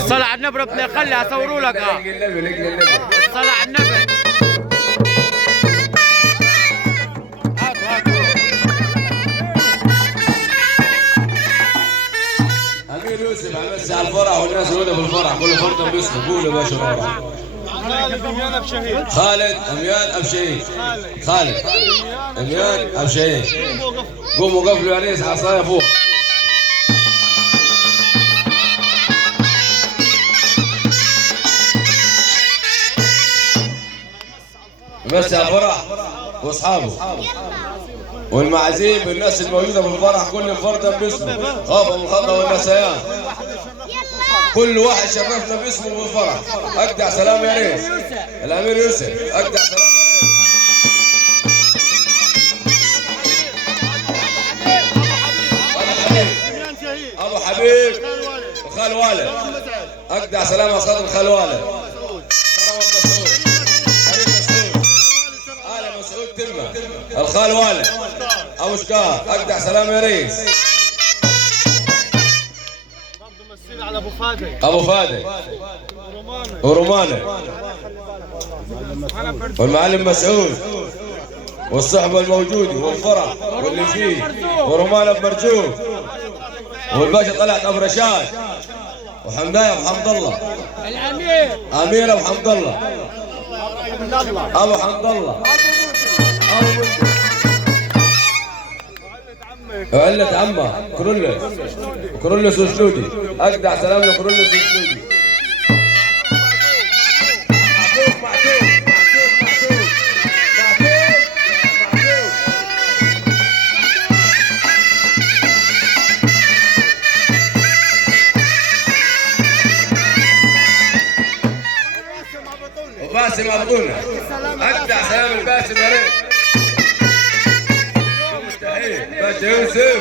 الصلاة على النبي ربنا يخليها اصوروا لك. الصلاة على النبي. امير يوسف همسي على الفرح والناس موجوده في الفرح، كل فرد بيسلم. قول يا باشا فرح. خالد اميان ابو شهيد. خالد اميان ابو شهيد. قوموا قفلوا يا ريس عصايه فوق. مسي على الفرح واصحابه والمعازيم والناس الموجوده في الفرح، كل فرد باسمه. خافوا من خطا والنسيان، كل واحد شرفنا باسمه بالفرح. اجدع سلام يا ريس الامير يوسف. اجدع سلام يا ريس. ابو حبيب وخال والد. اجدع سلام يا صادق خال والد. مسعود تمه الخال والد ابو شكار. اجدع سلام يا ريس. على ابو فادي ورومانه والمعلم مسعود والصحبه الموجوده والفرح واللي فيه ورومانه بمرجوك والباشا طلعت ابو رشاد وحمدايه ابو حمد الله. امير ابو حمد الله ابو حمد الله وعلة عمه كرولوس وسلودي. اجدع سلام لكرولوس وسلودي. وباسم ابونا. اجدع سلام الباسم يا ريت. باشا يوسف